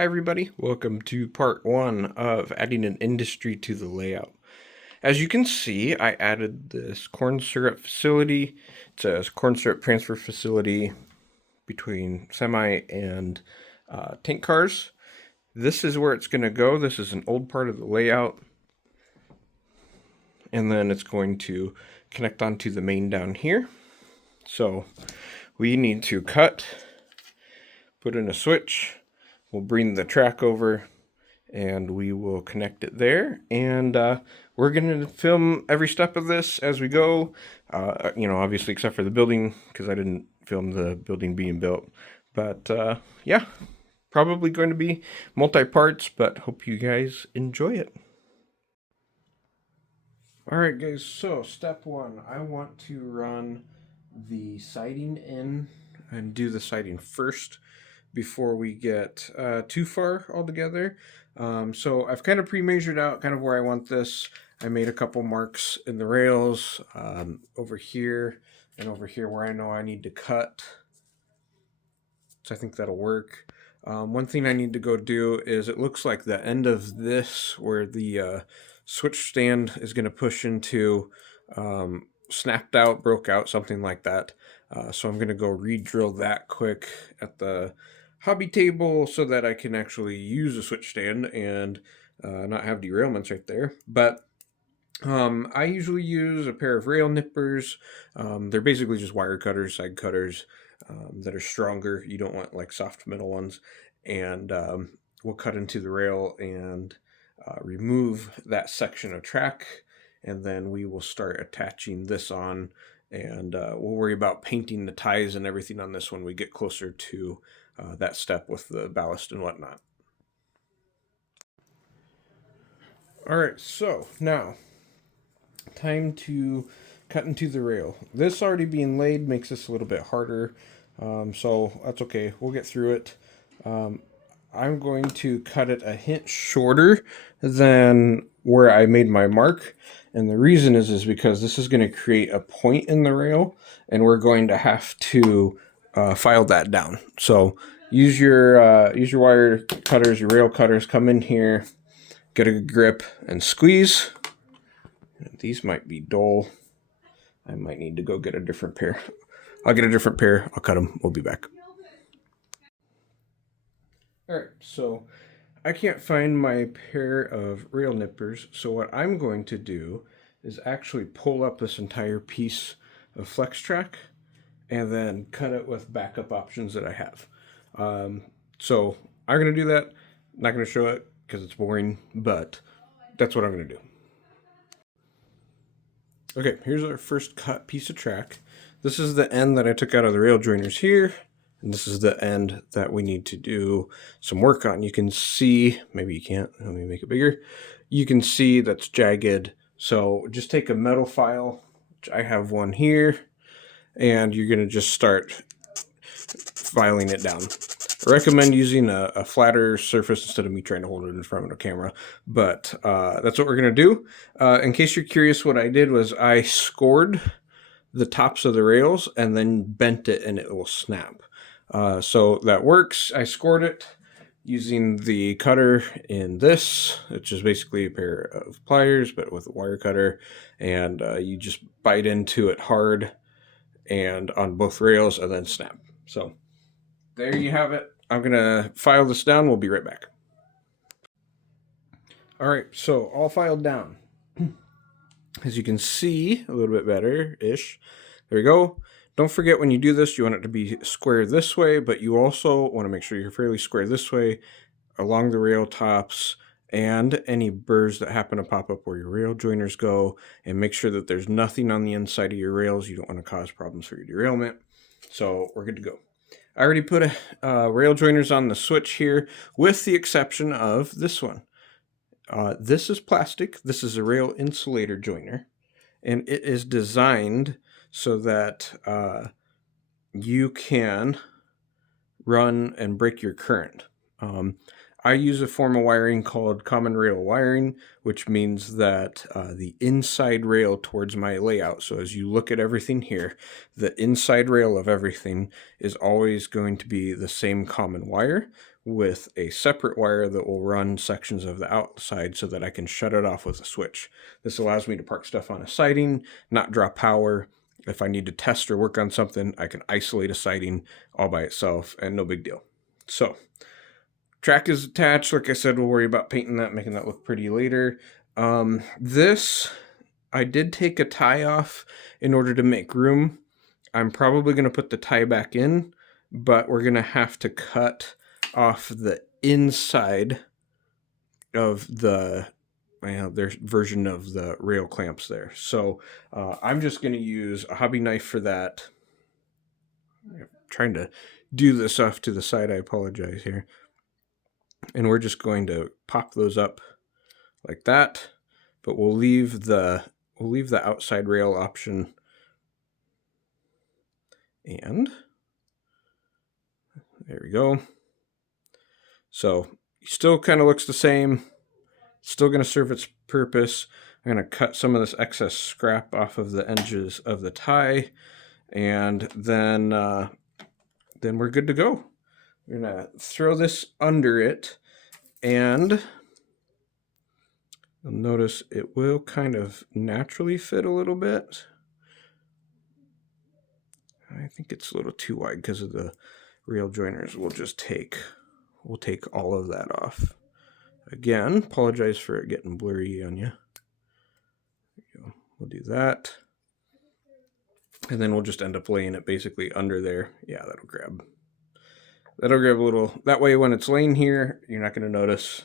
Hi everybody, welcome to part one of adding an industry to the layout. As you can see, I added this corn syrup facility. It's a corn syrup transfer facility between semi and tank cars. This is where it's going to go. This is an old part of the layout. And then it's going to connect onto the main down here. So we need to cut, put in a switch. We'll bring the track over and we will connect it there. And we're going to film every step of this as we go. Obviously except for the building because I didn't film the building being built. But yeah, probably going to be multi-parts, but hope you guys enjoy it. Alright guys, so step one, I want to run the siding in and do the siding first before we get too far altogether. So I've kind of pre-measured out kind of where I want this. I made a couple marks in the rails over here and over here where I know I need to cut. So I think that'll work. One thing I need to go do is it looks like the end of this where the switch stand is going to push into snapped out, broke out, something like that. So I'm going to go re-drill that quick at the hobby table so that I can actually use a switch stand and not have derailments right there. But I usually use a pair of rail nippers. They're basically just wire cutters, side cutters that are stronger. You don't want like soft metal ones. And we'll cut into the rail and remove that section of track. And then we will start attaching this on. And we'll worry about painting the ties and everything on this when we get closer to that step with the ballast and whatnot. Alright, so now time to cut into the rail. This already being laid makes this a little bit harder, so that's okay. We'll get through it. I'm going to cut it a hint shorter than where I made my mark. And the reason is because this is going to create a point in the rail and we're going to have to file that down. So use your wire cutters, your rail cutters, come in here, get a grip and squeeze. These might be dull. I might need to go get a different pair. I'll get a different pair. I'll cut them. We'll be back. Alright, so I can't find my pair of rail nippers, so what I'm going to do is actually pull up this entire piece of flex track and then cut it with backup options that I have. So I'm going to do that. I'm not going to show it because it's boring, but that's what I'm going to do. Okay, here's our first cut piece of track. This is the end that I took out of the rail joiners here. And this is the end that we need to do some work on. You can see, maybe you can't, let me make it bigger. You can see that's jagged. So just take a metal file, which I have one here, and you're gonna just start filing it down. I recommend using a flatter surface instead of me trying to hold it in front of the camera, but that's what we're gonna do. In case you're curious, what I did was I scored the tops of the rails and then bent it and it will snap. So that works. I scored it using the cutter in this, which is basically a pair of pliers, but with a wire cutter. And you just bite into it hard and on both rails and then snap. So there you have it. I'm going to file this down. We'll be right back. All right, so all filed down. As you can see, a little bit better-ish. There we go. Don't forget when you do this, you want it to be square this way, but you also want to make sure you're fairly square this way along the rail tops and any burrs that happen to pop up where your rail joiners go, and make sure that there's nothing on the inside of your rails. You don't want to cause problems for your derailment. So we're good to go. I already put rail joiners on the switch here with the exception of this one. This is plastic. This is a rail insulator joiner, and it is designed so that you can run and break your current. I use a form of wiring called common rail wiring, which means that the inside rail towards my layout, so as you look at everything here, the inside rail of everything is always going to be the same common wire, with a separate wire that will run sections of the outside so that I can shut it off with a switch. This allows me to park stuff on a siding, not draw power. If I need to test or work on something, I can isolate a siding all by itself and no big deal. So track is attached. Like I said, we'll worry about painting that, making that look pretty later. This, I did take a tie off in order to make room. I'm probably going to put the tie back in, but we're going to have to cut off the inside of the their version of the rail clamps there. So I'm just going to use a hobby knife for that. I'm trying to do this off to the side. I apologize here. And we're just going to pop those up like that, but we'll leave the outside rail option. And there we go. So it still kind of looks the same. Still going to serve its purpose. I'm going to cut some of this excess scrap off of the edges of the tie, and then we're good to go. We're going to throw this under it, and you'll notice it will kind of naturally fit a little bit. I think it's a little too wide because of the rail joiners. We'll take all of that off. Again, apologize for it getting blurry on you. There you go. We'll do that. And then we'll just end up laying it basically under there. Yeah, that'll grab a little. That way when it's laying here, you're not going to notice.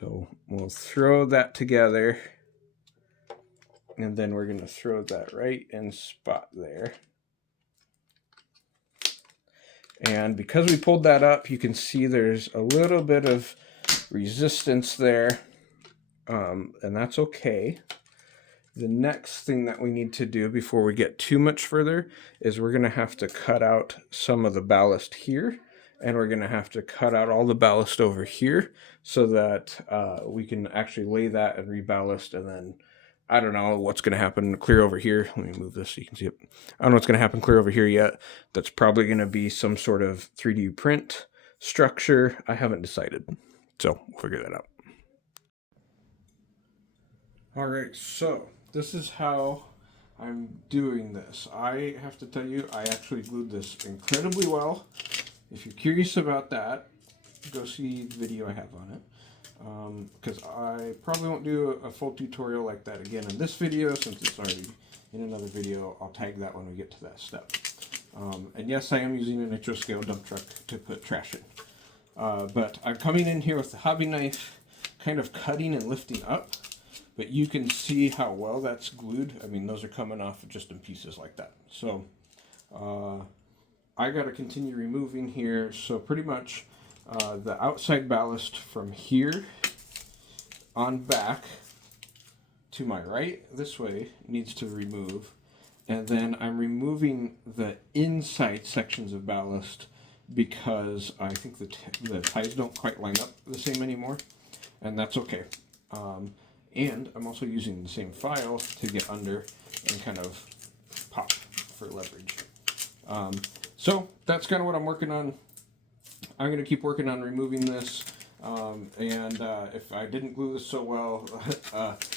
So we'll throw that together. And then we're going to throw that right in spot there. And because we pulled that up, you can see there's a little bit of resistance there, and that's okay. The next thing that we need to do before we get too much further is we're going to have to cut out some of the ballast here, and we're going to have to cut out all the ballast over here so that we can actually lay that and reballast. And then I don't know what's going to happen clear over here. Let me move this so you can see it. I don't know what's going to happen clear over here yet. That's probably going to be some sort of 3D print structure. I haven't decided. So we'll figure that out. All right, so this is how I'm doing this. I have to tell you, I actually glued this incredibly well. If you're curious about that, go see the video I have on it. Because I probably won't do a full tutorial like that again in this video, since it's already in another video. I'll tag that when we get to that step. And yes, I am using a nitro scale dump truck to put trash in. But I'm coming in here with the hobby knife, kind of cutting and lifting up. But you can see how well that's glued. I mean, those are coming off just in pieces like that. So I got to continue removing here. So pretty much the outside ballast from here on back to my right this way needs to remove, and then I'm removing the inside sections of ballast because I think the ties don't quite line up the same anymore, and that's okay. And I'm also using the same file to get under and kind of pop for leverage. So that's kind of what I'm working on. I'm going to keep working on removing this, and if I didn't glue this so well,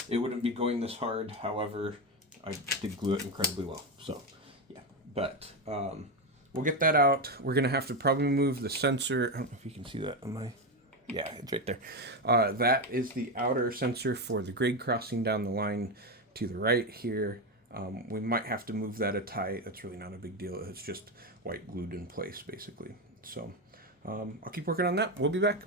it wouldn't be going this hard. However, I did glue it incredibly well. So, yeah, but we'll get that out. We're going to have to probably move the sensor. I don't know if you can see that on my... Yeah, it's right there. That is the outer sensor for the grade crossing down the line to the right here. We might have to move that a tie. That's really not a big deal. It's just white glued in place, basically. So I'll keep working on that. We'll be back.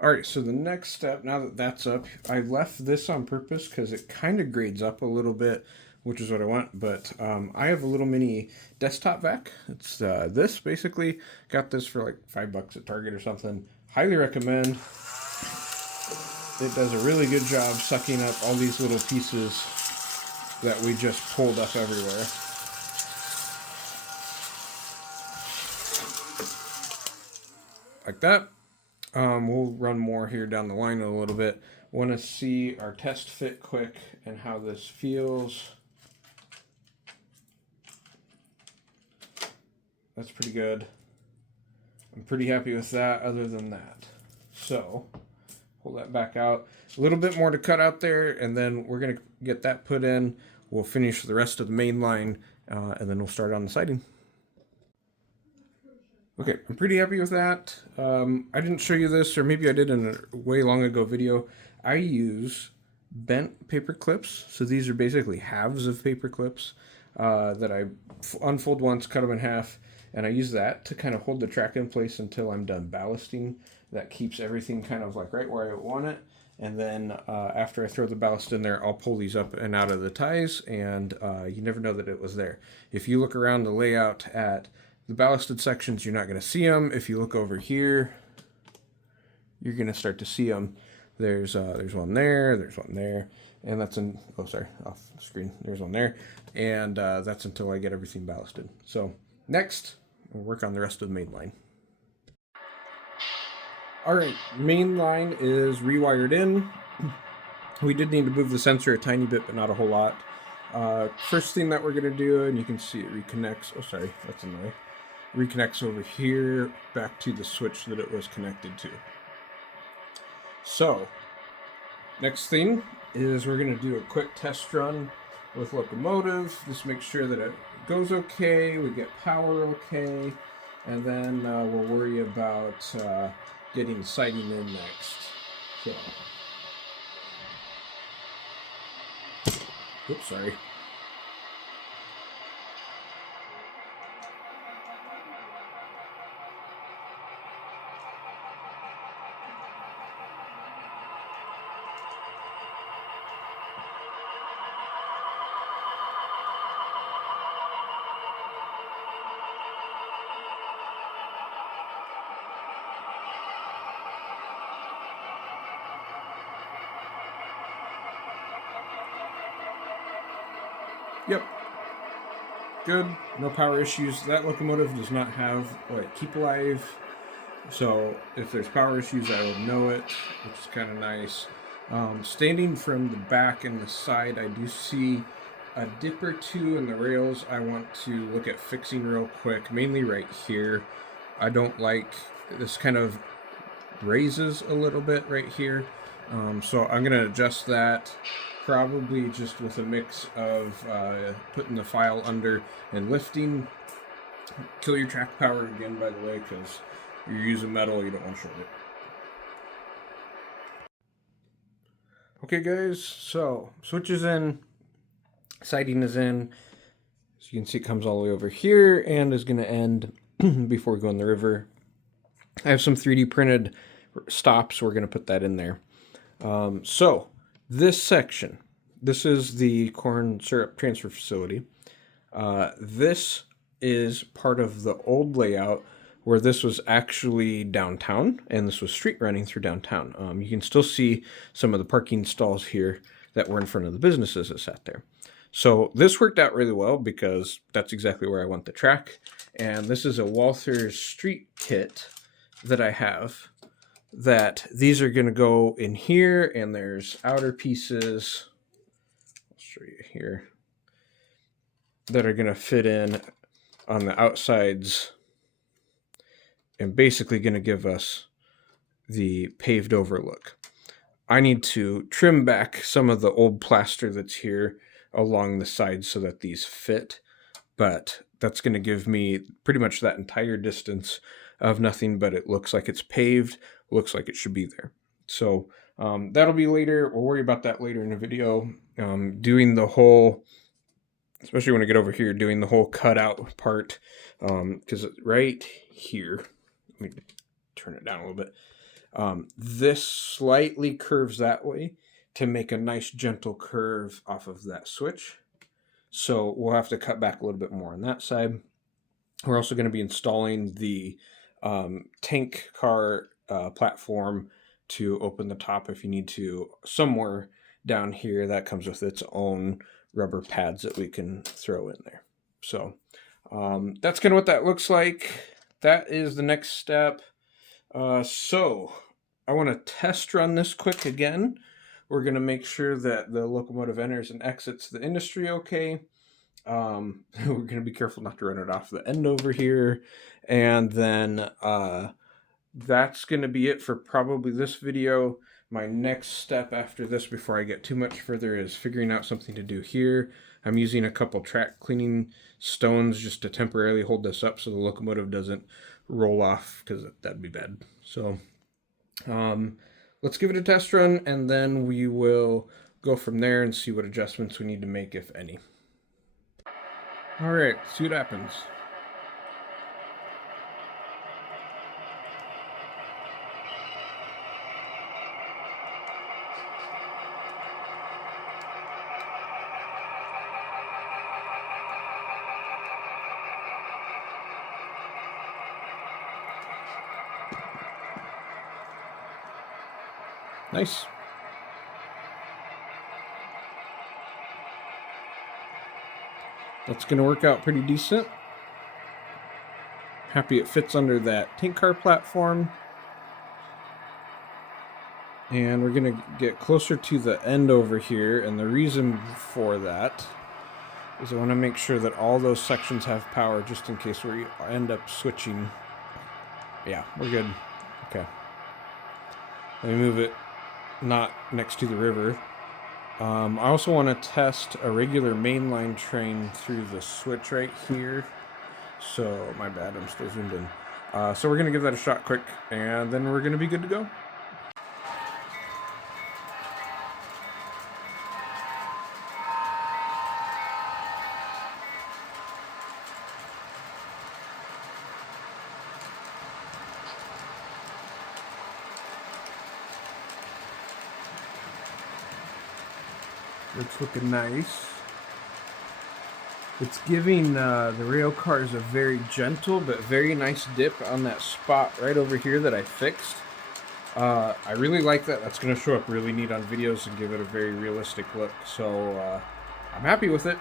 All right, so the next step, now that that's up, I left this on purpose because it kind of grades up a little bit, which is what I want, but I have a little mini desktop vac. It's this, basically. Got this for like $5 at Target or something. Highly recommend. It does a really good job sucking up all these little pieces that we just pulled up everywhere. Like that. We'll run more here down the line a little bit. Want to see our test fit quick and how this feels. That's pretty good. I'm pretty happy with that other than that. So, pull that back out. A little bit more to cut out there, and then we're going to get that put in. We'll finish the rest of the main line, and then we'll start on the siding. Okay, I'm pretty happy with that. I didn't show you this, or maybe I did in a way long ago video. I use bent paper clips. So these are basically halves of paper clips that I unfold once, cut them in half, and I use that to kind of hold the track in place until I'm done ballasting. That keeps everything kind of like right where I want it. And then after I throw the ballast in there, I'll pull these up and out of the ties, and you never know that it was there. If you look around the layout at the ballasted sections, you're not going to see them. If you look over here, you're going to start to see them. There's one there, and that's in, oh sorry, off the screen. There's one there, and that's until I get everything ballasted. So next, we'll work on the rest of the main line. All right, main line is rewired in. We did need to move the sensor a tiny bit, but not a whole lot. First thing that we're gonna do, and you can see it reconnects, oh sorry, that's annoying. Reconnects over here back to the switch that it was connected to. So, next thing is we're going to do a quick test run with locomotive. Just make sure that it goes okay, we get power okay, and then we'll worry about getting siding in next. So, oops, sorry. Yep. Good. No power issues. That locomotive does not have keep alive. So if there's power issues, I would know it, which is kind of nice. Standing from the back and the side, I do see a dip or two in the rails I want to look at fixing real quick, mainly right here. I don't like this kind of raises a little bit right here. So I'm going to adjust that, probably just with a mix of putting the file under and lifting. Kill your track power again, by the way, because you're using metal, you don't want to short it. Okay guys, so switch is in, siding is in. So you can see it comes all the way over here and is going to end before we go in the river. I have some 3D printed stops, we're going to put that in there. So this section, this is the corn syrup transfer facility. This is part of the old layout where this was actually downtown and this was street running through downtown. You can still see some of the parking stalls here that were in front of the businesses that sat there. So this worked out really well because that's exactly where I want the track. And this is a Walthers street kit that I have, that these are going to go in here, and there's outer pieces, I'll show you here, that are going to fit in on the outsides and basically going to give us the paved over look. I need to trim back some of the old plaster that's here along the sides so that these fit, but that's going to give me pretty much that entire distance of nothing but it looks like it's paved, looks like it should be there. So that'll be later. We'll worry about that later in the video. Doing the whole, especially when I get over here, doing the whole cutout part, because right here, let me turn it down a little bit. This slightly curves that way to make a nice gentle curve off of that switch. So we'll have to cut back a little bit more on that side. We're also going to be installing the tank car platform to open the top if you need to somewhere down here. That comes with its own rubber pads that we can throw in there. So that's kind of what that looks like. That is the next step. So I want to test run this quick again. We're going to make sure that the locomotive enters and exits the industry okay. We're going to be careful not to run it off the end over here. And then that's going to be it for probably this video. My next step after this, before I get too much further, is figuring out something to do here. I'm using a couple track cleaning stones just to temporarily hold this up so the locomotive doesn't roll off, because that'd be bad. So let's give it a test run, and then we will go from there and see what adjustments we need to make, if any. All right, see what happens. Nice. That's going to work out pretty decent. Happy it fits under that tank car platform. And we're going to get closer to the end over here, and the reason for that is I want to make sure that all those sections have power, just in case we end up switching. Yeah, we're good. Okay. Let me move it not next to the river. I also want to test a regular mainline train through the switch right here. So, my bad, I'm still zoomed in. So we're going to give that a shot quick, and then we're going to be good to go. It's looking nice. It's giving the rail cars a very gentle but very nice dip on that spot right over here that I fixed. I really like that. That's going to show up really neat on videos and give it a very realistic look. So I'm happy with it.